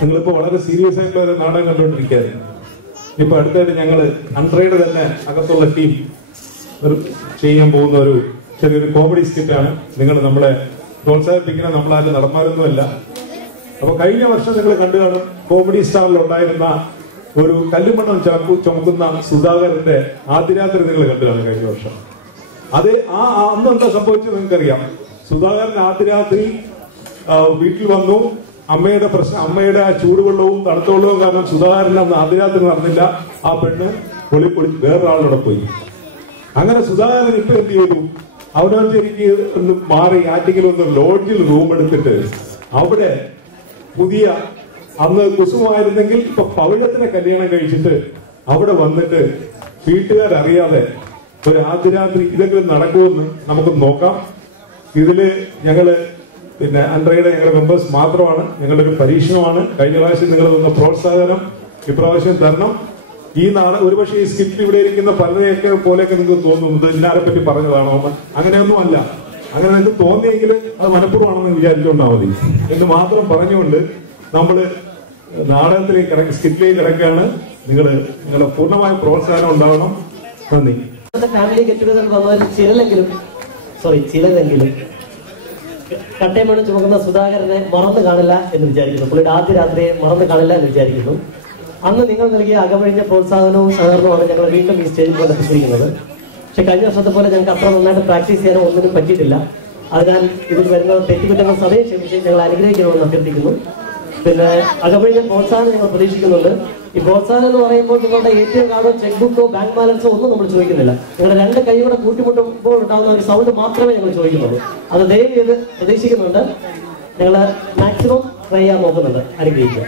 നിങ്ങളിപ്പോ വളരെ സീരിയസ് ആയിട്ടുള്ള ഒരു നാടകം കണ്ടുകൊണ്ടിരിക്കുകയായിരുന്നു. ഇപ്പൊ അടുത്തായിട്ട് ഞങ്ങള് അൺട്രേഡ് തന്നെ അകത്തുള്ള ടീം ചെയ്യാൻ പോകുന്ന ഒരു ചെറിയൊരു കോമഡി സ്കിറ്റാണ്. നിങ്ങൾ നമ്മളെ പ്രോത്സാഹിപ്പിക്കുന്ന നമ്മളാരും നടന്മാരൊന്നുമല്ല. അപ്പൊ കഴിഞ്ഞ വർഷം നിങ്ങൾ കണ്ടു കാണും, കോമഡി സ്റ്റാറിൽ ഉണ്ടായിരുന്ന ഒരു കല്ലുമണ്ണം ചുമക്കുന്ന സുധാകരന്റെ ആദ്യരാത്രി നിങ്ങൾ കണ്ടു കാണും കഴിഞ്ഞ വർഷം. അത് അന്ന് എന്താ സംഭവിച്ചത് നിങ്ങൾക്കറിയാം. സുധാകരൻ ആദ്യരാത്രി വീട്ടിൽ വന്നു. അമ്മയുടെ പ്രശ്നം, അമ്മയുടെ ആ ചൂടുവെള്ളവും തണുത്തവെള്ളവും കാരണം സുധാകരൻ അന്ന് ആദ്യരാത്രി നടന്നില്ല. ആ പെണ്ണ് പൊളിപ്പൊളി വേറൊരാളോടെ പോയി. അങ്ങനെ സുധാകരൻ ഇപ്പൊ എന്ത് ചെയ്തു, അവനൊറ്റയ്ക്ക് ഒന്ന് മാറി ആറ്റിങ്ങിലൊന്ന് ലോഡ്ജിൽ റൂം എടുത്തിട്ട് അവിടെ പുതിയ, അന്ന് കുസുമായിരുന്നെങ്കിൽ ഇപ്പൊ പവിഴത്തിനെ കല്യാണം കഴിച്ചിട്ട് അവിടെ വന്നിട്ട് വീട്ടുകാരറിയാതെ ഒരു ആദ്യരാത്രി ഇതെങ്കിലും നടക്കുമെന്ന് നമുക്ക് നോക്കാം. ഇതില് ഞങ്ങള് പിന്നെ അൻഡ്രയുടെ ഞങ്ങളുടെ മെമ്പേഴ്സ് മാത്രമാണ്. ഞങ്ങളുടെ ഒരു പരീക്ഷണമാണ്. കഴിഞ്ഞ പ്രാവശ്യം നിങ്ങൾ തന്ന പ്രോത്സാഹനം ഇപ്രാവശ്യം തരണം. ഈ ഒരുപക്ഷെ ഈ സ്കിറ്റ് ഇവിടെ ഇരിക്കുന്ന പലരെയൊക്കെ പോലെയൊക്കെ നിങ്ങൾക്ക് തോന്നും ഇത് ഇതിനാരെ പറ്റി പറഞ്ഞതാണോ എന്ന്. അങ്ങനെയൊന്നും അല്ല. അങ്ങനെ നിങ്ങൾക്ക് തോന്നിയെങ്കിൽ അത് മനഃപൂർവ്വമാണെന്ന് വിചാരിച്ചുകൊണ്ടാൽ മതി എന്ന് മാത്രം പറഞ്ഞുകൊണ്ട് നമ്മള് നാടകത്തിലേക്ക് സ്കിറ്റിലേക്ക് കിടക്കുകയാണ്. നിങ്ങളുടെ പൂർണ്ണമായ പ്രോത്സാഹനം ഉണ്ടാവണം. നന്ദി. ഫാമിലി ഗെറ്റ് ടുഗദർ വന്നവർ ചിലതെങ്കിലും കട്ടയമണ്ണ് ചുമക്കുന്ന സുധാകരനെ മറന്നു കാണില്ല എന്ന് വിചാരിക്കുന്നു. പുള്ളിയുടെ ആദ്യ രാത്രിയെ മറന്നു കാണില്ല എന്ന് വിചാരിക്കുന്നു. അന്ന് നിങ്ങൾ നൽകിയ അകമഴിഞ്ഞ പ്രോത്സാഹനവും സഹകരണവുമാണ് ഞങ്ങൾ വീണ്ടും ഈ സ്റ്റേജിൽ കൊണ്ടെത്തിച്ചിരിക്കുന്നത്. പക്ഷെ കഴിഞ്ഞ വർഷത്തെ പോലെ ഞങ്ങൾക്ക് അത്ര നന്നായിട്ട് പ്രാക്ടീസ് ചെയ്യാനോ ഒന്നിനും പറ്റിയിട്ടില്ല. അതിനാൽ ഇതിൽ വരുന്ന തെറ്റുകുറ്റങ്ങൾ സദയം ക്ഷമിച്ച് ഞങ്ങൾ അനുഗ്രഹിക്കണമെന്ന് അഭ്യർത്ഥിക്കുന്നു. പിന്നെ അകമഴിഞ്ഞ പ്രോത്സാഹനം ഞങ്ങൾ പ്രതീക്ഷിക്കുന്നുണ്ട്. ഈ പ്രോത്സാഹനം എന്ന് പറയുമ്പോൾ നിങ്ങളുടെ ATM കാർഡോ ചെക്ക് ബുക്കോ ബാങ്ക് ബാലൻസോ ഒന്നും നമ്മൾ ചോദിക്കുന്നില്ല. നിങ്ങളുടെ രണ്ട് കൈ കൂടെ കൂട്ടിമുട്ടുമ്പോൾ ഉണ്ടാകുന്ന ഒരു സൗണ്ട് മാത്രമേ ഞങ്ങൾ ചോദിക്കുന്നുള്ളൂ. അത് ദയവ് ചെയ്ത് പ്രതീക്ഷിക്കുന്നുണ്ട്. ഞങ്ങൾ മാക്സിമം ട്രൈ ചെയ്യാൻ നോക്കുന്നുണ്ട്. അനുഗ്രഹിക്കുക.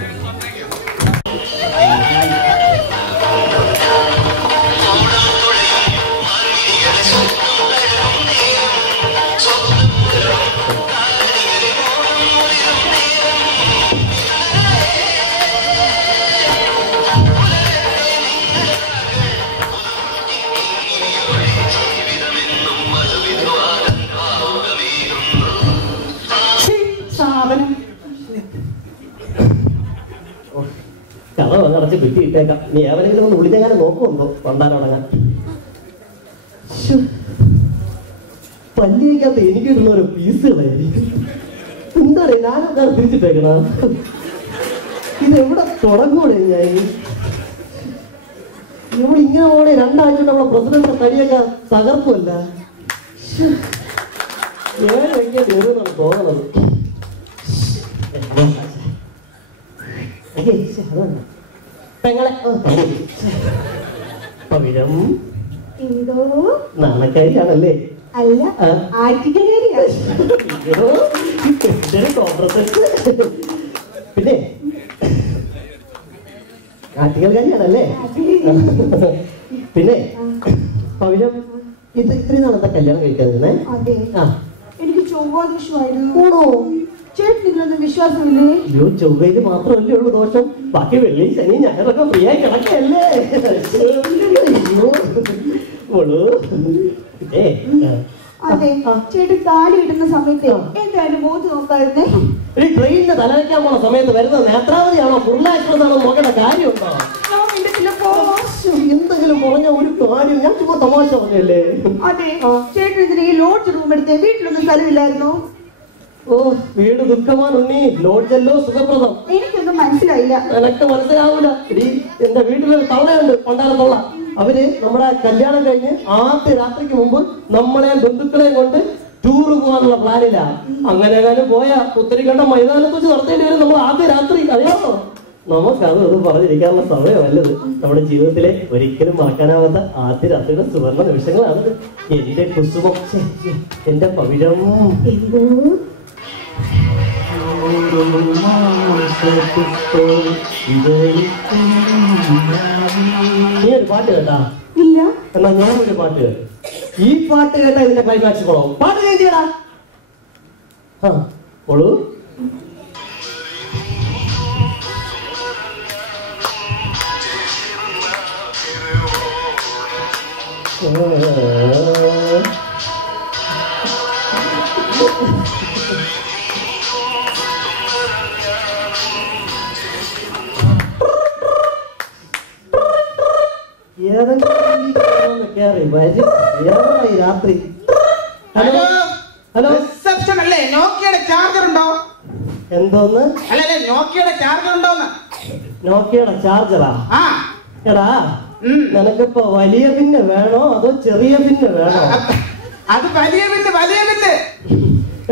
കഥ അടച്ച് കിട്ടിയിട്ടേക്കാം. നീ എവരെങ്കിലും ഒന്ന് വിളിച്ചെങ്ങാനും നോക്കുന്നുണ്ടോ പണ്ടാലുടങ്ങാൻ? പല്ലിയേക്കകത്ത് എനിക്ക് കിട്ടുന്ന ഒരു പീസുകളായിരിക്കും. എന്താണ് ഞാനെന്താണ് തിരിച്ചിട്ടേക്കണ? ഇതെവിടെ തുടങ്ങൂടെ? ഞാൻ ഇവിടെ ഇങ്ങനെ പോണേ രണ്ടാഴ്ച നമ്മളെ പ്രസിഡന്റ് തടിയൊക്കെ തകർക്കുമല്ല. 7 വയ്ക്കാൻ തോന്നുന്നത്. പെങ്ങളെ പവിഴം എന്തോ നാണക്കാരിയാണല്ലേ? അല്ല, ആറ്റിക്കലേരിയാണ്. പിന്നെ ആറ്റിക്കൽക്കാരിയാണല്ലേ? പിന്നെ പവിഴം ഇത് ഇത്രയും നാളത്തെ കല്യാണം കഴിക്കാതിരുന്നേ? അതെ, എനിക്ക് ചൊവ്വാദോഷമായിരുന്നു. ചേട്ടൻ ഇതിലൊന്നും വിശ്വാസമില്ലേ? അയ്യോ, ചൊവ്വയിൽ മാത്രമല്ലേ ഉള്ളൂ ദോഷം. ബാക്കി വെള്ളി ശനി ഞായറൊക്കെ ഫ്രീ ആയി കിടക്കല്ലേ? അതെ, ചേട്ടൻ താലി ഇടുന്ന സമയത്ത് എന്തായാലും മോത്ത് നോക്കായിരുന്നേ. ഈ ട്രെയിനിന്റെ തലവയ്ക്കാൻ പോണ സമയത്ത് വരുന്നത് നേത്രാവതിയാണോ കുർലാശ്വതാണോ നോക്കേണ്ട കാര്യമുണ്ടോ? എന്തെങ്കിലും പറഞ്ഞ ഒരു കാര്യം ഞാൻ ചുമ്മാ തമാശ പറഞ്ഞല്ലേ? അതെ, ചേട്ടൻ ഇതിന് ഈ ലോഡ്ജ് റൂം എടുത്ത് വീട്ടിലൊന്നും സ്ഥലമില്ലായിരുന്നോ? ഓ, വീട് ദുഃഖമാനുണ്ണി, ലോഡ്ജല്ലോ സുഖപ്രദം. എനിക്കൊന്നും മനസ്സിലായില്ല. എനക്ക് മനസ്സിലാവൂല. എന്റെ വീട്ടിലൊരു തവളയുണ്ട്, പണ്ടാരം തവള. അവര് നമ്മുടെ കല്യാണം കഴിഞ്ഞ് ആദ്യ രാത്രിക്ക് മുമ്പ് നമ്മളെ ബന്ധുക്കളെയും കൊണ്ട് ടൂറ് പോകാനുള്ള പ്ലാനില്ല. അങ്ങനെ പോയ പുത്തരിക്കണ്ട മൈതാനത്ത് വെച്ച് നടത്തേണ്ടി വരും നമ്മൾ ആദ്യ രാത്രി. അറിയാമോ? നമുക്കത് പറഞ്ഞിരിക്കാനുള്ള സമയമല്ലത്. നമ്മുടെ ജീവിതത്തിലെ ഒരിക്കലും മറക്കാനാവാത്ത ആദ്യ രാത്രിയുടെ സുവർണ നിമിഷങ്ങളാണത്. എന്റെ കുസുമം, എന്റെ പവിഴം. നീ ഒരു പാട്ട് കേട്ടാ? ഇല്ല. എന്നാ ഞാനൊരു പാട്ട് കേട്ടു. ഈ പാട്ട് കേട്ടാ ഇതിന്റെ ക്ലൈമാക്സ് കൊള്ളാം. പാട്ട് കേട്ടിയടാ. ഓളൂ ഏതെങ്കിലും കേറി വരും ഈ രാത്രി. ഹലോ ഹലോ, റിസപ്ഷൻ അല്ലേ? നോക്കിയുടെ ചാർജർ ഉണ്ടോ? എന്തോന്ന്? അല്ലേ നോക്കിയുടെ ചാർജർ ഉണ്ടോന്ന്? നോക്കിയുടെ ചാർജറാ? ആ എടാ, നിനക്കിപ്പോ വലിയ പിന്നെ വേണോ അതോ ചെറിയ പിന്നെ വേണോ? അത് വലിയ പിന്നെ, വലിയ പിന്നെ.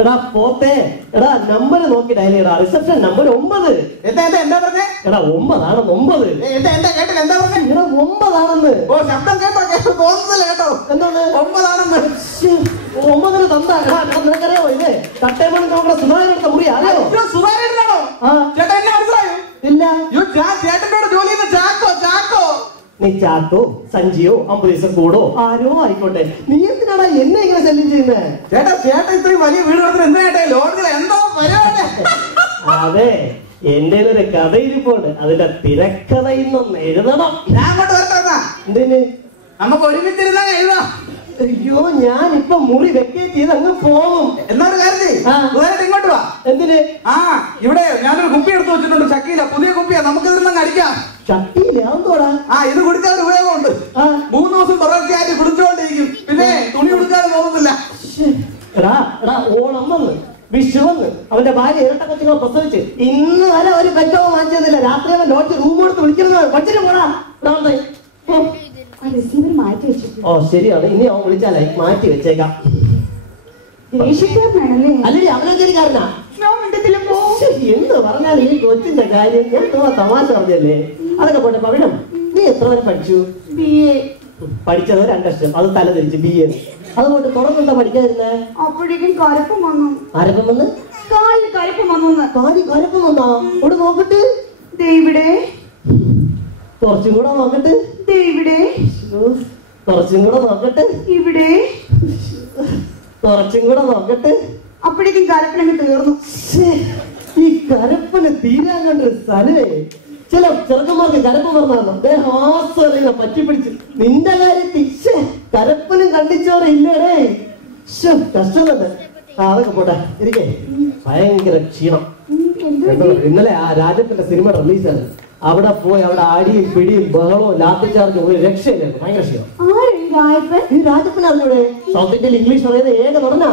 എടാ പോത്തെ, എടാ നമ്പർ നോക്കി ഡയൽ ചെയ്യടാ. Reception number 9. എന്താ പറഞ്ഞേ? എടാ 9 9. എന്താ കേട്ടില്ല, എന്താ പറഞ്ഞേ? എടാ 9 ഓ ശബ്ദം കേട്ടോ, തോന്നുന്നില്ല കേട്ടോ. എന്തോന്ന്? 9 തന്നാ. നിനക്കറിയാമോ ഇത് കട്ടേമൺ നമ്മുടെ സുധാകരൻ എടുത്ത മുറി അറിയോ? സുധാകരനാണോ? ചേട്ടാ എന്നെ മനസ്സിലായോ? ഇല്ല. ചേട്ടനോട് ജോലി ചെയ്യുന്ന ചാക്കോ. നീ ചാക്കോ സഞ്ചിയോ അംബരീഷ കൂടോ ആരോ ആയിക്കോട്ടെ, നീ എന്തിനാടാ എന്നെ ഇങ്ങനെ ശല്യം ചെയ്യുന്നേ? ചേട്ടാ ഇത്രയും വലിയ വീട് കൊടുത്തിട്ട് എന്താ ചേട്ടാ ലോഡുകൾ എന്തോ പരിപാടി? അതെ, എന്റെ ഒരു കഥ ഇരിപ്പുണ്ട്, അതിന്റെ തിരക്കഥ ഇന്നൊന്ന് എഴുതണം. ഞാൻ അങ്ങോട്ട് വരട്ടെ. എന്തിന്? നമുക്ക് ഒരുമിച്ചിരുന്നാ എഴുതാം. അയ്യോ, ഞാൻ ഇപ്പൊ മുറി വെക്കേറ്റ് ചെയ്ത് അങ്ങ് പോകും. എന്നൊരു കാര്യം ഇങ്ങോട്ട് വാ. എന്തിന്? ഇവിടെ ഞാനൊരു കുപ്പി എടുത്ത് വെച്ചിട്ടുണ്ട്, ചക്കിയില്ല, പുതിയ കുപ്പിയാ, നമുക്ക് ഇതിരുന്ന് അടിക്കാം. ചട്ടിയില്ല എന്തോടാ? ഇത് കുടിച്ചാൽ ഒരു ഉപയോഗമുണ്ട്. 3 ദിവസം തുടർച്ചയായിട്ട് കുടിച്ചോണ്ടിരിക്കും, പിന്നെ തുണി കൊടുക്കാതെ തോന്നുന്നില്ല. എടാ ഓണം വന്ന് വിഷു വന്ന് അവന്റെ ഭാര്യ ഇരട്ട കൊച്ചുങ്ങളെ പ്രസവിച്ച് ഇന്ന് വരെ ഒരു പെറ്റവും വാങ്ങിച്ചതില്ല. രാത്രി അവൻ ലോഡ്ജ് റൂം കൊടുത്ത് വിളിക്കുന്നത് കൊച്ചിന് പോടാ. റിസീവർ മാറ്റി വെച്ചിട്ടുണ്ട്. ഓ ശരിയാണ്, ഇനി അവൻ വിളിച്ചാലേ മാറ്റി വെച്ചേക്കാം. ദേഷ്യക്കാരനാണല്ലേ? അല്ലടി, അവനൊരിക്കാരനാ. എന്ത് പറഞ്ഞാലും ഈ കൊച്ചിന്റെ കാര്യം ഞാൻ തമാശ പറഞ്ഞല്ലേ. അതൊക്കെ പോട്ടെ, പവിഴം നീ എത്ര വരെ പഠിച്ചു? BA. പഠിച്ചത് 2 വർഷം, അത് തലതിരിച്ച് BA. അതുകൊണ്ട് തുറന്നെന്താ പഠിക്കാതിരുന്നേ? അപ്പോഴേക്കും കരപ്പം വന്നു. ആരപ്പം വന്ന്? കാലിൽ കരപ്പം വന്നു. കരപ്പം വന്നാ? ഇവിടെ നോക്കട്ട്. ഇവിടെ കുറച്ചും കൂടെ നോക്കട്ട്. ഇവിടെ കുറച്ചും കൂടെ നോക്കട്ട്. ഇവിടെ കുറച്ചും കൂടെ നോക്കട്ട്. അപ്പോഴേക്കും കരപ്പനങ്ങ് തീർന്നു. ഈ കരപ്പന് തീരാൻ കണ്ടൊരു സ്ഥലമേ. ചില ചെറുക്കന്മാർക്ക് കരപ്പം പറഞ്ഞാൽ പറ്റിപ്പിടിച്ച് നിന്റെ കാര്യത്തിൽ കരപ്പനും കണ്ടിച്ചോറെ ഇല്ലേടേ. കഷ്ടം തന്നെ. അതൊക്കെ പോട്ടെ, ഇരിക്കേ. ഭയങ്കര ക്ഷീണം. ഇന്നലെ ആ രാജത്തിന്റെ സിനിമ റിലീസാണ്. അവിടെ പോയി അവിടെ ആടിയും പിടിയും ബഹളവും ലാത്തി ചാർജും ഒരു രക്ഷയില്ലായിരുന്നു. ഭയങ്കര ക്ഷീണം. ഈ രാജപ്പൻ അറിഞ്ഞൂടെ? സൗത്ത് ഇന്ത്യയിൽ ഇംഗ്ലീഷ് പറയുന്നത് ഏക നടനാ.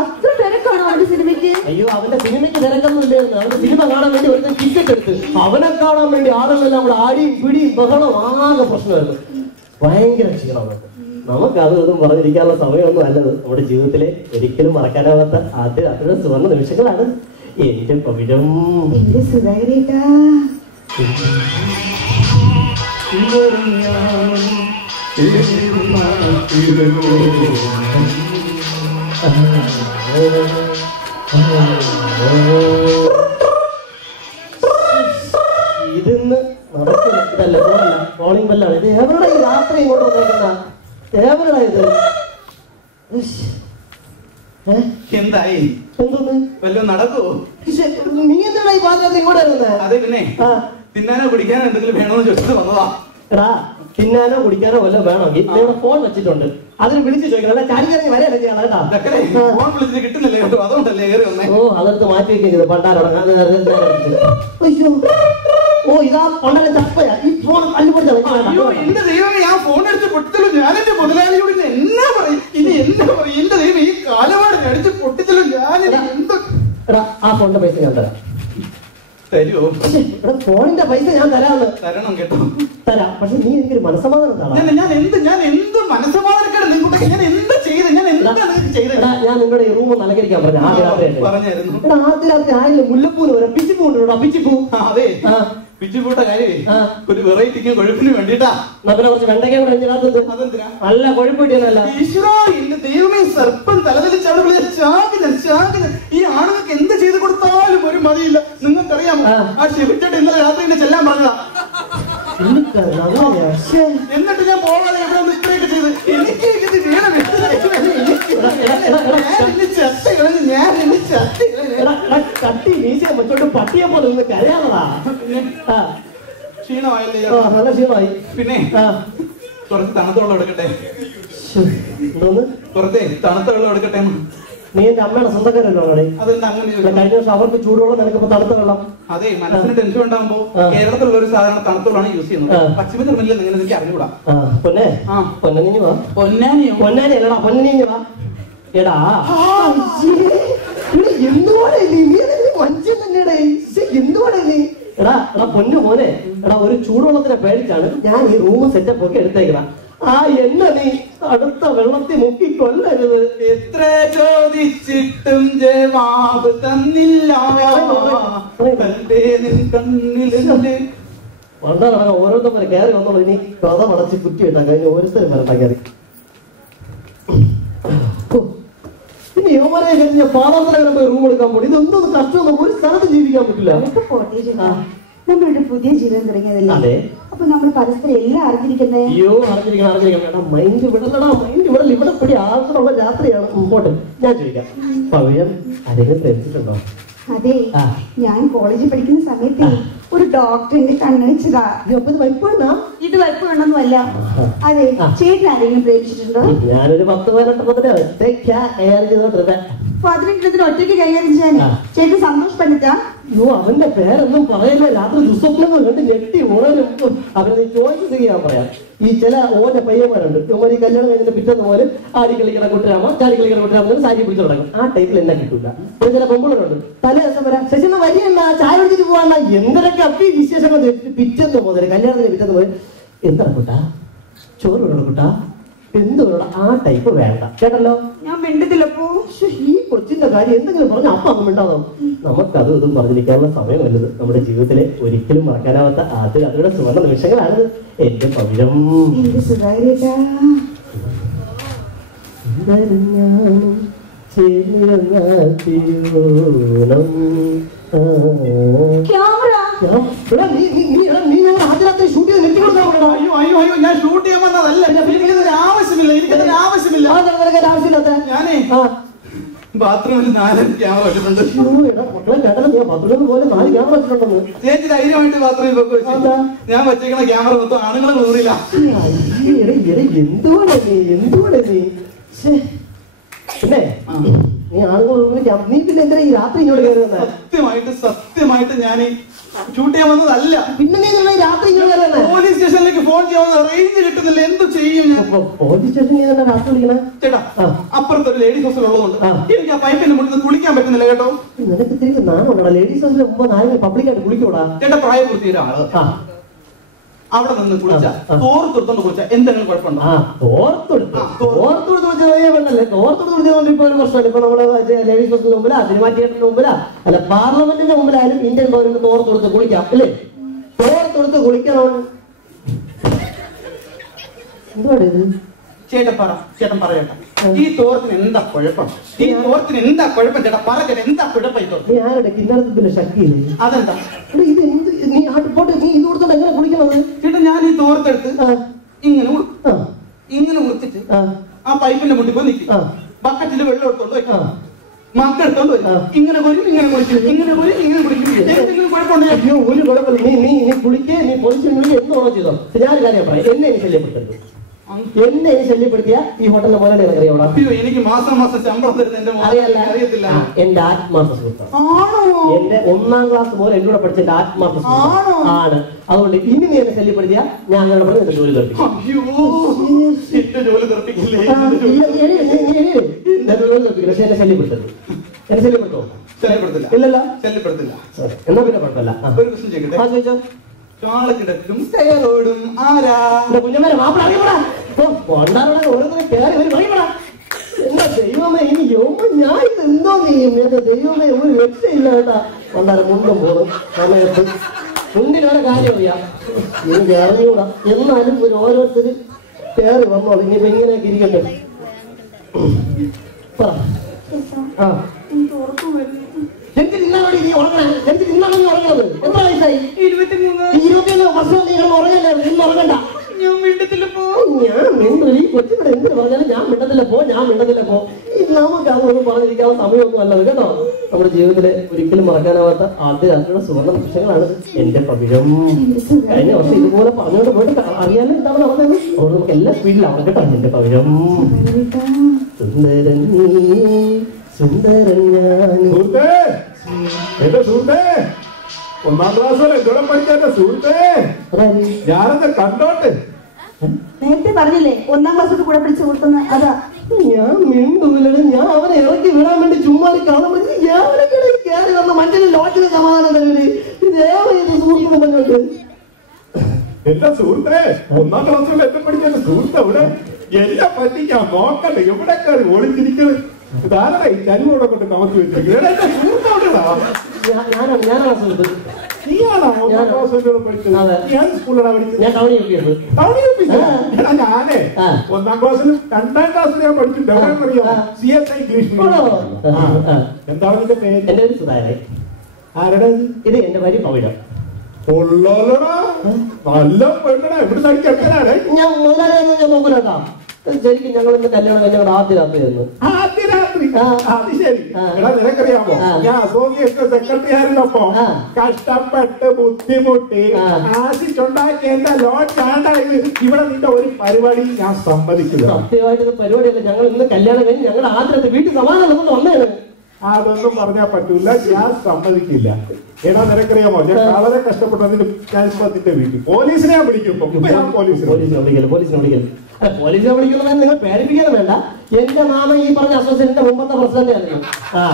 അത്ര തിരക്കാണോ അവന്റെ സിനിമയ്ക്ക്? അയ്യോ, അവന്റെ സിനിമയ്ക്ക് തിരക്കൊന്നും ഇല്ലായിരുന്നു. അവന്റെ സിനിമ കാണാൻ വേണ്ടി ഒരുത്തൻ ടിക്കറ്റ് എടുത്ത് അവനെ കാണാൻ വേണ്ടി ആളുകളെല്ലാം അവിടെ ആടിയും പിടിയും ബഹളവും ആകെ പ്രശ്നമായിരുന്നു. ഭയങ്കര ക്ഷീണം. നമുക്ക് അതും പറഞ്ഞിരിക്കാനുള്ള സമയമൊന്നും അല്ലത്. നമ്മുടെ ജീവിതത്തിലെ ഒരിക്കലും മറക്കാനാവാത്ത ആദ്യ അത്ര സുവർണ്ണ നിമിഷങ്ങളാണ്. എന്റെ പവിഴം, എന്റെ സുധാകരേട്ടാ. ഇതിന്ന് നടക്കില്ല. ഇതല്ല ഫോണല്ല, കോളിംഗ് ബെല്ലാണ്. ഇത് എവരുടെ ഈ രാത്രി ഇങ്ങോട്ട് വന്നേക്കുന്ന എവരുടെ ഇത്? എന്തായി? എന്തോന്ന് വല്ലതും നടക്കുവോ? നീ എന്താണ് ഈ പാത്രത്തിൽ ഇങ്ങോട്ട് വരുന്നത്? അതെ, പിന്നെ തിന്നാനോ കുടിക്കാനോ എന്തെങ്കിലും വേണോന്ന് ചോദിച്ചിട്ട് വന്നതാ. എടാ, തിന്നാനോ കുടിക്കാനോ വല്ലതും വേണമെങ്കിൽ നിങ്ങളുടെ ഫോൺ വെച്ചിട്ടുണ്ട്, അതിന് വിളിച്ച് ചോദിക്കണം. അല്ല ചാടിക്കറിഞ്ഞ് വരെയല്ല ചെയ്യണം കേട്ടോ. ഫോൺ വിളിച്ചിട്ട് കിട്ടുന്നില്ലേ കേട്ടോ, അതുകൊണ്ടല്ലേ കയറി വന്നേ. ഓ, അതെടുത്ത് മാറ്റി വെക്കുന്നത് പണ്ടാരോടങ്ങാൻ. അയ്യോ, ഓ ഇതാ പണ്ടാരം ചപ്പയാ. ഈ ഫോൺ അയ്യോ എന്റെ ദൈവമേ, ഞാൻ ഫോൺ അടിച്ച് പൊട്ടിച്ചല്ലോ. ഞാൻ എന്റെ മുതലാളിയോട് എന്നാ പറയും, ഇനി എന്നാ പറയും? എന്റെ ദൈവം, ഈ കാലപാട് അടിച്ച് പൊട്ടിച്ചല്ലോ ഞാൻ. എന്തോ ആ ഫോണിന്റെ പൈസ ഞാൻ തരാം. തരുമോ? ഫോണിന്റെ പൈസ ഞാൻ തരാമെന്ന്. തരണം കേട്ടോ, തരാം. പക്ഷെ നീ എനിക്കൊരു മനസ്സമാധാനം തരാം. ഞാൻ എന്ത് മനസ്സമാധാനക്കേട് നിങ്ങൾക്ക്? ഞാൻ എന്താ ചെയ്ത്? ഞാൻ എന്താ നിങ്ങൾക്ക് ചെയ്തത്? ഞാൻ നിങ്ങളുടെ ഈ റൂം അലങ്കരിക്കാൻ പറഞ്ഞു ആദ്യ രാത്രി. പറഞ്ഞായിരുന്നു ആദ്യ രാത്രി ആയില്ല മുല്ലപ്പൂന്ന് വരാം. പിച്ചിപ്പൂ ഉണ്ടോ? പിച്ചിപ്പൂ. അതെ, പിച്ചുപൂട്ട കാര്യം ഒരു വെറൈറ്റിക്ക് കൊഴുപ്പിന് വേണ്ടിട്ടാ. നമ്മളെ കുറച്ച് വെണ്ടയ്ക്ക കൂടെ ഇതിനകത്ത്. അതെന്തിനാ? നല്ല കൊഴുപ്പിട്ടിയല്ല. ഈശ്വരാ, എന്റെ ദൈവമേ, സർപ്പം തലതലിച്ചാണ് ഈ ആണുങ്ങൾക്ക് എന്ത് ചെയ്ത് കൊടുത്താലും ഒരു മതിയില്ല. നിങ്ങൾക്കറിയാമോ, ആ ഷിബിച്ചേട്ടൻ ഇന്നലെ രാത്രി എന്നെ ചെല്ലാൻ പറഞ്ഞതാ. എന്നിട്ട് ഞാൻ പോകാതെ ഇവിടെ ഒന്ന് ഇത്രയൊക്കെ ചെയ്ത് എനിക്ക് കട്ടി വീശ വെച്ചോണ്ട് പട്ടിയെ പോലെ നിന്ന് കരയാണതാ. ക്ഷീണമായല്ലേ? നല്ല ക്ഷീണമായി. പിന്നെ കുറച്ച് തണുത്ത വെള്ളം എടുക്കട്ടെ? എന്തോന്ന്? കുറച്ചേ തണുത്ത വെള്ളം എടുക്കട്ടെ? നീ എന്റെ അമ്മയുടെ സ്വന്തക്കാരല്ലോ അവിടെ. അതെന്താ അങ്ങനെ? കഴിഞ്ഞ വർഷം അവർക്ക് ചൂടുവെള്ളം, നിനക്കിപ്പോ തണുത്ത വെള്ളം. അതെ, മനസ്സിന് ടെൻഷൻ ഉണ്ടാകുമ്പോ കേരളത്തിലുള്ള ഒരു സാധാരണ തണുത്ത വെള്ളമാണ് യൂസ് ചെയ്യുന്നത്. പശ്ചിമ തിരുമല്ല നിങ്ങൾ എനിക്ക് അറിഞ്ഞൂടാ. പൊന്നെ പൊന്നനിഞ്ഞു വാ. പൊന്നാനിയോ? പൊന്നാനി അല്ലടാ, പൊന്നനിഞ്ഞു വാ. എടാ എന്തുവാടേ നീ മനുഷ്യൻ തന്നെയാടേ, എന്തുവാടേ നീ? എടാ എടാ പൊന്നു മോനെ, എടാ ഒരു ചൂടുവെള്ളത്തിനെ പേടിച്ചാണ് ഞാൻ ഈ റൂം സെറ്റപ്പ് ഒക്കെ എടുത്തേക്കണ. ആ എണ്ണ നീ അടുത്ത വെള്ളത്തിൽ മുക്കി കൊല്ലരുത്. എത്ര ചോദിച്ചിട്ടും ജവാബ് തന്നില്ല. വളരെ ഓരോരുത്തർ കയറി വന്നോളൂ. ഇനി കഥ വളച്ച് കുറ്റിയിട്ടാ കഴിഞ്ഞ ഓരോരുത്തരും വരട്ടാ കയറി. ഇനി യോമനെ കഴിഞ്ഞ പാടത്തിലെ പോയി റൂം എടുക്കാൻ പോയി. ഇതൊന്നും കഷ്ടമൊന്നും ഒരു സ്ഥലത്ത് ജീവിക്കാൻ പറ്റില്ല. നമ്മളുടെ പുതിയ ജീവിതം തുടങ്ങിയതല്ലേ, അപ്പൊ നമ്മൾ പരസ്പരം എല്ലാം അറിഞ്ഞിരിക്കുന്നേ. അയ്യോ അറിഞ്ഞിരിക്കണം. മൈൻഡ് വിടലടാ, മൈൻഡ് വിടൽ. ഇവിടെ പിടി ആവശ്യമുള്ള രാത്രിയാണ്. മുമ്പോട്ട് ഞാൻ ചോദിക്കാം, പവിഴം ആരെങ്കിലും പ്രേമിച്ചിട്ടുണ്ടോ? അതെ, ഞാൻ കോളേജിൽ പഠിക്കുന്ന സമയത്ത് ഒരു ഡോക്ടറിന്റെ കണ്ണ് വെച്ചതാ. ഇത് വൈപ്പാണോ? ഇത് വൈപ്പ് വേണമെന്നല്ല. അതെ, ചേട്ടൻ ആരെങ്കിലും പ്രേമിച്ചിട്ടുണ്ടോ? ഞാനൊരു 10-18 മുതലേ പതിനെട്ടത്തിന് ഒറ്റയ്ക്ക് കൈകാര്യം ചെയ്യാൻ ചേട്ടൻ സന്തോഷ് പണിത്താ. അയ്യോ അവന്റെ പേരൊന്നും പറയില്ല. രാത്രി ദുസ്വപ്നങ്ങൾ കണ്ട് ഞെട്ടി ഉണരും. അവരെ ചോദിച്ചു ചെയ്യാൻ പറയാം. ഈ ചില ഓന്റെ പയ്യന്മാരുണ്ട്, ഇവന്മാർ ഈ കല്യാണം കഴിഞ്ഞ പിറ്റേന്ന് പോലെ ആടി കളിക്കണ കുട്ടിരാമ, ചാടി കളിക്കണ കുട്ടിരാമ സാരി പിടിച്ചു തുടങ്ങും. ആ ടൈപ്പിൽ എന്നെ കിട്ടൂല. ചില പെമ്പുകളുണ്ട് തലേ ദിവസം വരാം, ശശിന്ന് വരിയല്ല ചായ കുടിച്ചിട്ട് പോവാ, എന്തൊക്കെ അപ്പി വിശേഷങ്ങൾ. പിറ്റേന്ന് മുതൽ കല്യാണത്തിന് പിറ്റേന്ന് പോലെ എന്താണ് കുട്ടാ, ചോറ് വേണം കുട്ടാ, എന്ത് വേണം, ആ ടൈപ്പ് വേണ്ട. കേട്ടല്ലോ, ഞാൻ മിണ്ടത്തില്ലപ്പോ. ഈ കൊച്ചിന്റെ കാര്യം എന്തെങ്കിലും പറഞ്ഞ അപ്പ അങ്ങ് മിണ്ടാതോ. നമുക്കത് ഇതും പറഞ്ഞിരിക്കാനുള്ള സമയം വല്ലത് നമ്മുടെ ജീവിതത്തിലെ ഒരിക്കലും മറക്കാനാവാത്ത അതിയുടെ സുവർണ്ണ നിമിഷങ്ങളാണ് എന്റെ പവിഴം. ഞാൻ ഷൂട്ട് ചെയ്യാൻ വന്നതല്ല. ആവശ്യമില്ല, എനിക്കതിന് ആവശ്യമില്ല. ഞാനേ ബാത്റൂമിൽ 4 ക്യാമറ വെച്ചിട്ടുണ്ട്. ചേച്ചി ധൈര്യമായിട്ട് ബാത്റൂമിൽ വെക്ക് വെച്ചു. ഞാൻ വെച്ചേക്കണ ക്യാമറ മൊത്തം ആണുങ്ങളെ കൂറില്ല. എന്തുകൊണ്ടേ നീ ആണുങ്ങൾ നീ പിന്നെ എന്തിനാ ഈ രാത്രി ഇങ്ങോട്ട് കയറി വന്നേ? സത്യമായിട്ട് ഞാൻ ഷൂട്ട് ചെയ്യാൻ വന്നതല്ല. പിന്നെ നീ രാത്രി ഇങ്ങോട്ട് കയറി വന്നേ? പോലീസ് സ്റ്റേഷനിലേക്ക് ഫോൺ ചെയ്യാൻ റേഞ്ച് കിട്ടുന്നില്ല. എന്ത് ചെയ്യും ഞാൻ? പോലീസ് സ്റ്റേഷനിൽ രാത്രി വിളിക്കണേ? ചേട്ടാ, അപ്പുറത്തൊരു ലേഡീസ് ഹോസ്റ്റൽ ഉള്ളതുകൊണ്ട് എനിക്ക് ആ പൈപ്പിന്റെ മുന്നിൽ കുളിക്കാൻ പറ്റുന്നില്ല കേട്ടോ. നിനക്ക് തിരികെ നാണോടാ? ലേഡീസ് ഹോസ്റ്റലിൽ മുമ്പ് ആരെങ്കിലും പബ്ലിക്കായിട്ട് കുളിക്കൂടാ? ചേട്ടാ, പ്രായപൂർത്തി ഒരാള് അവിടെ നിന്ന് കുളിച്ച തോർത്തെടുത്തോണ്ട് കുളിച്ച എന്തെങ്കിലും കുഴപ്പമുണ്ടോ? ഇപ്പൊ ഒരു പ്രശ്നമില്ല. ഇപ്പൊ നമ്മള് ലേഡീസ് ഹോസ്റ്റലിന് മുമ്പിലാ, സിനിമാ തിയേറ്ററിന് മുമ്പിലാ, അല്ല പാർലമെന്റിന്റെ മുമ്പിലായാലും ഇന്ത്യൻ പൗരന് തോർത്തെടുത്ത് കുളിക്കാം അല്ലേ? തോർത്തെടുത്ത് കുളിക്കണം. എന്തുവാണ് ഇത്? ചേട്ടൻ പറയട്ടെ, ഈ തോർത്തിന് എന്താ കുഴപ്പം? ഈ തോർത്തിന് എന്താ കുഴപ്പം ചേട്ടാ? പറഞ്ഞേട്ടാ, എന്താ കുഴപ്പം? ഞാനുടെ കിന്നരത്തിന്റെ ശക്തിയില്ലേ? അതെന്താ ഇത്? എന്ത് നീ പോട്ടെ, നീ ഇത് കൊടുത്തോണ്ട് എങ്ങനെ കുളിക്കണത്? ചേട്ടാ, ഞാൻ ഈ തോർത്തെടുത്ത് ഇങ്ങനെ ഉടുത്തിട്ട് ആ പൈപ്പിന്റെ മുട്ടിൽ പോയി നിൽക്കും. ബക്കറ്റിൽ വെള്ളം എടുത്തോണ്ട് വയ്ക്കും, മക്കെടുത്തോണ്ട് വരും, ഇങ്ങനെ പോലും ഇങ്ങനെ കുളിക്കും, ഇങ്ങനെ പോലും ഇങ്ങനെ കുളിക്കും. എന്തെങ്കിലും കുഴപ്പമുണ്ടോ? അയ്യോ, ഒരു കുഴപ്പമില്ല. നീ കുളിക്കേ, നീ പൊളിച്ച് വിളിക്കുക, എന്തോ ചെയ്തോ. ഞാനൊരു കാര്യം പറയാം, എന്നെ ശല്യപ്പെടുത്തരുത്. എന്നെ ശല്യപ്പെടുത്തിയ ഈ ഹോട്ടലിലെ മുതലേ അറിയാവൂടാ? എനിക്ക് മാസം ശമ്പളം തരുന്ന അറിയത്തില്ല. എന്റെ ആത്മാർത്ഥ സുഹൃത്താണ്. എന്റെ 1ാം ക്ലാസ് പോലെ എന്നോട് പഠിച്ച എന്റെ ആത്മാർത്ഥ ആണ്. അതുകൊണ്ട് ഇനി നീ എന്നെ ശല്യപ്പെടുത്തിയ ഞാൻ അങ്ങനെ പറഞ്ഞ് എന്റെ ജോലി നിർത്തിക്കും. പക്ഷെ എന്നെ ശല്യപ്പെടുത്തരുത്. എന്നെ ശല്യപ്പെടുത്തോ? ഇല്ലല്ലോ, ശല്യപ്പെടുത്തില്ല. എന്നാ പിന്നെ കുഴപ്പമില്ല. ഒരു ക്വസ്റ്റ്യൻ ചോദിക്കട്ടെ? കിടക്കും ടയറോടും ആരാ? കുഞ്ഞമ്മ മാപ്പിള അറിയപ്പെടാ. ഓരോന്നിനെ കയറി ഒരു പറയപ്പെടാ. എന്താ ദൈവമേ, ഇനി ഞാൻ ഇത് എന്തോ ചെയ്യും? എന്റെ ദൈവമേ, ഒരു രക്ഷയില്ല കേട്ടാ. കൊണ്ടാരം മുണ്ടും പോകും സമയത്ത് മുണ്ടിനോരോ കാര്യം അറിയാം, എനിക്ക് അറിഞ്ഞൂടാ. എന്നാലും ഒരു ഓരോരുത്തര് കയറി വന്നോളൂ. ഇനിയിപ്പോ ഇങ്ങനെയൊക്കെ ഇരിക്കട്ടെ. എനിക്ക് നിന്നാണോ നീ ഉറങ്ങണേ? എനിക്ക് നിന്നാണോ നീ ഉറങ്ങണത്? എത്ര വയസ്സായി? 23 വർഷം നീ ഉറങ്ങല്ലേ? നിന്ന് ഉറങ്ങണ്ട. ഞാൻ മിണ്ടല്ല. ഈ കൊച്ചിവിടെ എന്തിനു പറഞ്ഞാലും ഞാൻ മിണ്ടത്തില്ല പോ. നമുക്ക് അതൊന്നും പറഞ്ഞിരിക്കാനുള്ള സമയമൊന്നും അല്ലത് കേട്ടോ. നമ്മുടെ ജീവിതത്തിലെ ഒരിക്കലും മറക്കാനാവാത്ത ആദ്യ രാത്രിയുടെ സുവർണ്ണ നിമിഷങ്ങളാണ് എന്റെ പവിഴം. കഴിഞ്ഞ വർഷം ഇതുപോലെ പറഞ്ഞുകൊണ്ട് പോയിട്ട് അറിയാനും എന്താണ് നടന്നത്. അതുകൊണ്ട് നമുക്ക് എല്ലാ സ്പീഡിലാവണം കേട്ടോ എന്റെ പവിഴം. സുന്ദരൻ സുഹൃത്തേ, എന്റെ സുഹൃത്തേ, 1ാം ക്ലാസ്സിലെ ഇവിടെ പഠിച്ച എന്റെ സുഹൃത്തേ, ഞാനത് കണ്ടോട്ടെ. നേരത്തെ പറഞ്ഞില്ലേ 1ാം ക്ലാസ്സിൽ കൂടെ പിടിച്ച് കൊടുക്കുന്ന അതാ. ഞാൻ മിണ്ടൂല. ഞാൻ അവനെ ഇറക്കി വിടാൻ വേണ്ടി ചുമ്മാ കാണാൻ വേണ്ടി ഞാൻ കയറി വന്ന മറ്റൊരു ലോട്ടിന് സമാധാനം തരൂര്. ഇതേത് സുഹൃത്തുക്കൾ പറഞ്ഞോട്ട് എന്റെ സുഹൃത്തേ, 1ാം ക്ലാസ്സിൽ എന്നെ പഠിച്ച എന്റെ സുഹൃത്ത് ഇവിടെ എല്ലാം പറ്റിക്കാൻ നോക്കട്ടെ. എവിടെ കയറി ഒളിച്ചിരിക്കുന്നത് ധാരണ ഈ ചരിവോടെ കൊണ്ട് കമത്തി വെച്ചിരിക്കുന്നത്. എന്റെ സുഹൃത്തോടാ ഞാനാണ് സുഹൃത്ത്. നീയാണോ 1ാം ക്ലാസ്സിൽ പഠിച്ചത്? ഞാൻ സ്കൂളിലാണ് പഠിച്ചത്. ഞാൻ ടൗണിൽ എത്തിയത്. ഞാനേ 1ാം ക്ലാസ്സിലും 2ാം ക്ലാസ്സിൽ ഞാൻ പഠിച്ചിട്ടുണ്ട്. എവിടെയാണെന്നറിയോ? CSI English medium. എന്താണ് നിന്റെ പേര്? എന്റെ പേര് സുധാകരൻ. ആരുടെ? ഇത് എന്റെ ഭാര്യ പവിഴ. കൊള്ളാലടാ, നല്ല പെണ്ണടാ. എവിടെ നടിക്കാണ്? ഞാൻ മുതലാളിയൊന്നും ഞാൻ നോക്കൂലട്ടാ. ശരിക്കും ഞങ്ങൾ ഇന്ന് കല്യാണം കഴിഞ്ഞ ആദ്യ രാത്രിയായിരുന്നു. ആദ്യ രാത്രി? അത് ശരി. എടാ, നിനക്കറിയാമോ, ഞാൻ അസോസിയേഷൻ സെക്രട്ടറി ആയിരുന്നപ്പോ കഷ്ടപ്പെട്ട് ബുദ്ധിമുട്ടി ആശിച്ചുണ്ടാക്കിയ എന്റെ ലോൺ ചാണ്ടായത് ഇവിടെ നിന്റെ ഒരു പരിപാടി ഞാൻ സമ്മതിക്കുക. സത്യമായിട്ട് പരിപാടിയല്ല. ഞങ്ങൾ ഇന്ന് കല്യാണം കഴിഞ്ഞ് ഞങ്ങളുടെ ആദ്യത്തെ വീട്ടിൽ സമാധാനം വന്നേണ്. അതൊന്നും പറഞ്ഞാൽ പറ്റൂല, ഞാൻ സമ്മതിക്കില്ല. ഏടാ, നിനക്കറിയാമോ, ഞാൻ വളരെ കഷ്ടപ്പെട്ടതിന് ഞാൻ ഇപ്പൊ നിന്റെ വീട്ടിൽ പോലീസിനെ വിളിക്കും. പോലീസിനെ വിളിക്കുന്നത് നിങ്ങൾ പേടിപ്പിക്കാനും വേണ്ട. എന്റെ മാമ ഈ പറഞ്ഞ അസോസിയേഷന്റെ മുമ്പത്തെ പ്രസിഡന്റ് ആയിരുന്നു.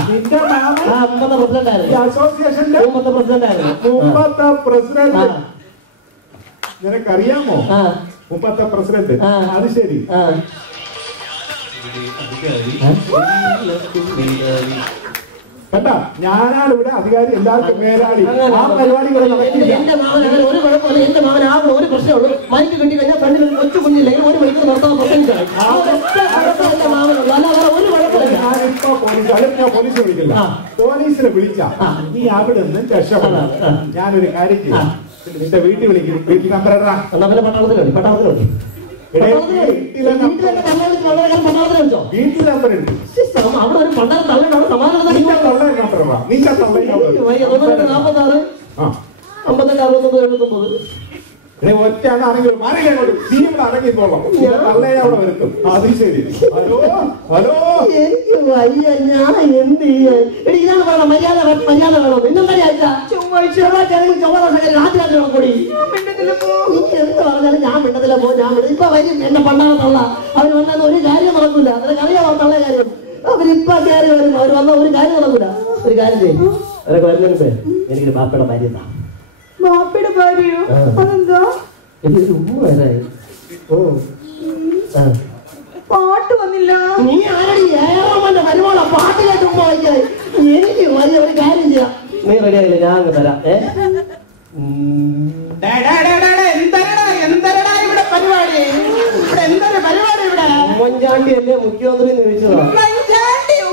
മുമ്പത്തെ പ്രസിഡന്റ് ആയിരുന്നു. അസോസിയേഷന്റെ മുമ്പത്തെ പ്രസിഡന്റ് ആയിരുന്നു. മുമ്പത്തെ പ്രസിഡന്റ്. നിനക്കറിയാമോ മുമ്പത്തെ പ്രസിഡന്റ്? അത് ശരി. കണ്ടാ, ഞാനാണ് ഇവിടെ അധികാരി, എല്ലാവർക്കും മേലാളി. ആ പരിപാടികൾ എന്റെ മാമൻ ഒരു കുഴപ്പമില്ല. എന്റെ മാമൻ ആകെ ഒരു പ്രശ്നമുള്ളൂ. മൈക്ക് കിട്ടി കഴിഞ്ഞാൽ ഫ്രണ്ടിൽ കൊച്ചു കുഞ്ഞില്ലെങ്കിൽ ഒരു മണിക്കൂർ നടത്താൻ പ്രസംഗിച്ചു. എന്റെ മാമനുള്ളൂ, അല്ലാതെ ഒരു കുഴപ്പമില്ല. ഞാനിപ്പോ ഞാൻ പോലീസിനെ വിളിക്കില്ല. പോലീസിനെ വിളിച്ചാ നീ അവിടെ നിന്ന് രക്ഷപ്പെടാം. ഞാനൊരു കാര്യം ചെയ്യാം, നിന്റെ വീട്ടിൽ വിളിക്കും. വീട്ടിൽ നമ്പർ ഇടാ. പട്ടാളത്തിലുണ്ട്. വീട്ടിലെ നമ്പർ ഉണ്ട്. അവിടെ ഒരു പണ്ടാരം തള്ളിയാണ് സമാധാനം. നിന്റെ തള്ള നമ്പർ ഇടാ. നിന്റെ തള്ള നമ്പർ 46 58 69 79. ഒറ്റ ആണെങ്കിലും മാറിയില്ല അങ്ങോട്ട്. നീ ഇവിടെ അടങ്ങിക്കോളാം. തള്ളയെ അവിടെ വരുത്തും. അത് ശരി. ഹലോ ഹലോ, എനിക്ക് വയ്യ. ഞാൻ എന്ത് ചെയ്യാൻ? ഇതാണ് പറയണം, മര്യാദ വേണം. ഇന്നെന്താ ചൊവ്വാഴ്ച രാത്രി കൂടി എന്ത് പറഞ്ഞാലും ഞാൻ മിണ്ടത്തില്ല. ഞാൻ ഇപ്പൊ വരും. എന്റെ പണ്ടാണ് തള്ള. അവര് വന്നാൽ ഒരു കാര്യം നടക്കൂല. അതൊക്കെ അറിയാമോ തള്ള കാര്യം? അവരിപ്പൊ കയറി വരും. അവർ വന്നാൽ ഒരു കാര്യം നടക്കൂല. ഒരു കാര്യം ചെയ്യും. അവരൊക്കെ വരുന്നതിന് എനിക്കൊരു ബാപ്പയുടെ ഭാര്യ എന്താ? ബാപ്പയുടെ ഭാര്യയോ? അതെന്താ? എനിക്കൊരു ഉമ്മ വരായി. ഓ പാട്ട് വന്നില്ല. നീ ആരടി? ഏഴാമന്റെ വരുമാന പാട്ട് കേട്ട് ഉമ്മ വയ്ക്കായി. എനിക്ക് വലിയ ഒരു കാര്യം ചെയ്യാം. നീ റെഡി ആയില്ലേ? ഞാൻ അങ്ങ് തരാം. ഇവിടെ പരിപാടി? ഇവിടെ എന്തൊരു പരിപാടി? ഇവിടെ ഉമ്മൻചാണ്ടി അല്ലേ മുഖ്യമന്ത്രി എന്ന് ചോദിച്ചതാ.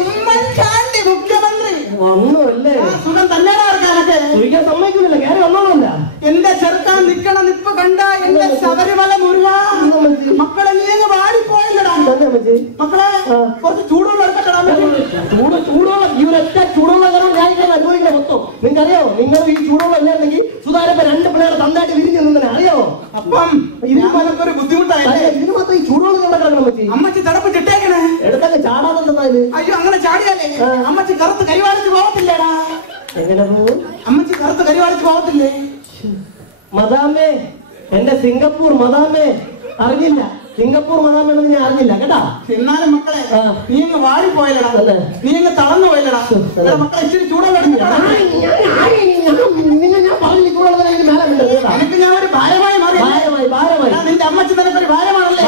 ഉമ്മൻചാണ്ടി മുഖ്യമന്ത്രി വന്നുവല്ലേ? സുഖം തന്നെയാണ് ആർക്കാനൊക്കെ. ചോദിക്കാൻ സമ്മതിക്കുന്നില്ല. കയറി വന്നോളല്ല. എന്റെ ചെറുക്കാൻ നിക്കണ നിപ്പ് കണ്ട എന്റെ ശബരിമല മുരുക. മക്കളെ നീ അങ്ങ് വാടിപ്പോയില്ലടാ. മക്കളെ കുറച്ച് ചൂടുവെള്ളം എടുക്കട്ടടാ. ചൂടുവെള്ളം ഈ ഒരൊറ്റ ചൂടുവെള്ളം കാരണം ഞാൻ ഇങ്ങനെ അനുഭവിക്കണം മൊത്തം. നിങ്ങൾക്കറിയാമോ? നിങ്ങൾ ഈ ചൂടുവെള്ളം ഇല്ലായിരുന്നെങ്കിൽ സുധാരപ്പ 2 പിള്ളേരെ തന്നായിട്ട് വിരിഞ്ഞു നിന്നെ അറിയാമോ? അപ്പം ഇതിനൊരു ബുദ്ധിമുട്ടായില്ലേ? ഇതിന് മാത്രം ഈ ചൂടുവെള്ളം കിടക്കണം. അമ്മച്ചി അമ്മച്ചി തടപ്പിച്ചിട്ടേക്കണേ. എടുത്തൊക്കെ ചാടാതെന്തായാലും. അയ്യോ, അങ്ങനെ ചാടിയാലേ അമ്മച്ചി കറുത്ത് കരിവാളിച്ച് പോകത്തില്ലേടാ. എങ്ങനെ പോകും? അമ്മച്ചി കറുത്ത് കരിവാളിച്ച് പോകത്തില്ലേ? മദാമേ, എന്റെ സിംഗപ്പൂർ മദാമേ അറിഞ്ഞില്ല. സിംഗപ്പൂർ മദാമേണെന്ന് ഞാൻ അറിഞ്ഞില്ല കേട്ടാ. എന്നാലും മക്കളെ നീ അങ്ങ് വാടിപ്പോയല്ലടാ. നീ അങ്ങ് തളർന്നു പോയല്ലടാ. മക്കളെ ഇച്ചിരി ചൂടുവെള്ളം ഞാൻ പറഞ്ഞു ചൂടുവെള്ളം എനിക്ക് ഞാൻ ഒരു ഭാരമായി മാറി. നിന്റെ അമ്മച്ചി നിനക്കൊരു ഭാരമാണല്ലേ?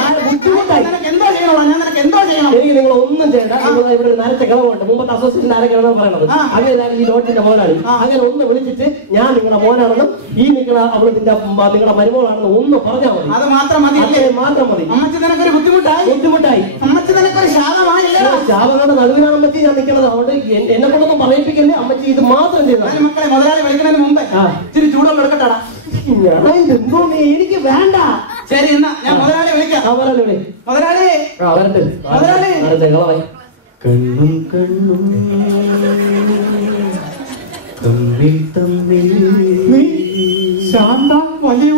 നിനക്ക് എന്തോ ചെയ്യണോ? ഞാൻ നിനക്ക് എന്തോ ചെയ്യണം? എനിക്ക് നിങ്ങൾ ഒന്നും ചെയ്യണ്ട. നിങ്ങൾ ഇവിടെ നരച്ച കിളവുണ്ട്. മുമ്പത്തെ അസോസിയേഷൻ ആരൊക്കെയാണെന്ന് പറയണത്. അങ്ങനെ ഈ ലോട്ടിന്റെ മോനാണ്. അങ്ങനെ ഒന്ന് വിളിച്ചിട്ട് ഞാൻ നിങ്ങളുടെ മോനാണെന്നും ഈ നിൽക്കുന്ന അവള് നിങ്ങളുടെ മരുമോളാണെന്നും ഒന്ന് പറഞ്ഞാൽ മതി. അത് മാത്രം മതി. മാത്രം മതി. അമ്മച്ചി നിനക്കൊരു ബുദ്ധിമുട്ടായി. അമ്മച്ചി നിനക്കൊരു ശാപമായില്ല. ശാപങ്ങളുടെ നടുവിനാണ് അമ്മച്ചി ഞാൻ നിൽക്കുന്നത്. അതുകൊണ്ട് എന്നെ കൊണ്ടൊന്നും പറയിപ്പിക്കല്ലേ. അമ്മച്ചി ഇത് മാത്രം ചെയ്താൽ. മക്കളെ മുതലാളി വിളിക്കുന്നതിന് മുമ്പേ ഇച്ചിരി ചൂടുവെള്ളം എടുക്കട്ടാടാ. എന്തോ എനിക്ക് വേണ്ട. ശരി, എന്നാ ഞാൻ മുതലാളി വിളിക്കാം. മുതലാളി കണ്ണും കണ്ണും തമ്മിൽ തമ്മിൽ ശാന്തം വലിയ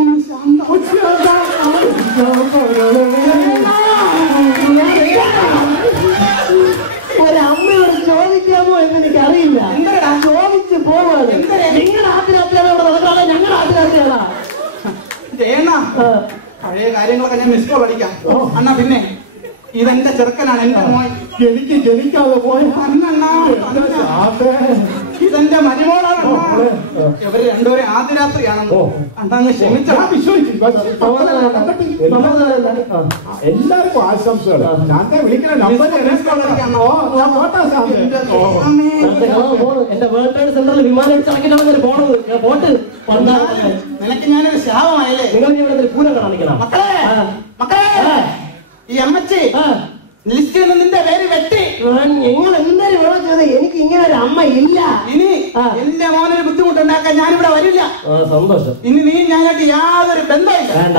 ഒരമ്മയോട് ചോദിക്കും പഴയ കാര്യങ്ങളൊക്കെ ഞാൻ മിസ് കോൾ അടിക്കാം. അണ്ണാ പിന്നെ ഇതെന്റെ ചെറുക്കനാണ്, എന്റെ മോൻ. എനിക്ക് ജനിക്കാതെ പോയ ഇതെന്റെ മരുമോളാണ്. ഇവര് രണ്ടുപേരും ആദ്യ രാത്രിയാണെന്ന് അണ്ണാങ്ങ് ക്ഷമിച്ചാ. എല്ലാവർക്കും ആശംസകൾ. ഞാൻ വിളിക്കണ നമ്പർ എന്റെ വേൾഡ് സെന്ററിൽ വിമാനം ചടക്കിട്ടാണ് പോണത്. നിനക്ക് ഞാനൊരു ശാപമായല്ലേ? നിങ്ങൾ ഇവിടെ പൂരം കാണിക്കണം. മക്കളെ മക്കളെ, ഈ അമ്മച്ചി ലിസ്റ്റിൽ നിന്ന് നിന്റെ പേര് വെട്ടി. നിങ്ങൾ എന്തായാലും വേണം ചെയ്തത്. എനിക്ക് ഇങ്ങനെ ഒരു അമ്മ ഇല്ല. ഇനി എന്റെ മോനൊരു ബുദ്ധിമുട്ടുണ്ടാക്കാൻ ഞാനിവിടെ വരില്ല. സന്തോഷം. ഇനി നീ ഞാനായിട്ട് യാതൊരു ബന്ധമില്ല. വേണ്ട.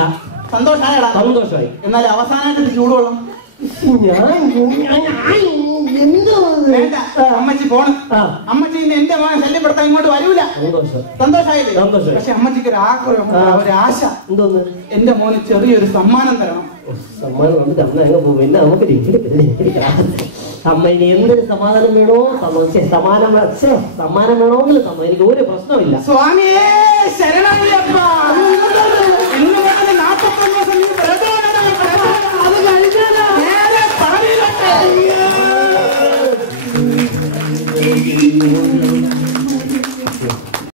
സന്തോഷമായടാ? സന്തോഷമായി. എന്നാലും അവസാനമായിട്ട് ചൂടുവെള്ളം വേണ്ട. അമ്മച്ചി പോണ്. അമ്മച്ചി ഇന്ന് എന്റെ മോനെ ശല്യപ്പെടുത്താൻ ഇങ്ങോട്ട് വരൂല. സന്തോഷമായില്ലേ? പക്ഷെ അമ്മച്ചിക്ക് ഒരു ആഗ്രഹം, ഒരു ആശ. എന്തോന്ന്? എന്റെ മോന് ചെറിയൊരു സമ്മാനം തരണം. സമ്മാനം വന്നിട്ട് അമ്മ എങ്ങനെ പോകും? പിന്നെ നമുക്ക് അമ്മ ഇനി എന്തൊരു സമാധാനം വേണോ സമ്മാനം വേണമെങ്കിൽ എനിക്ക് ഒരു പ്രശ്നമില്ല. സ്വാമി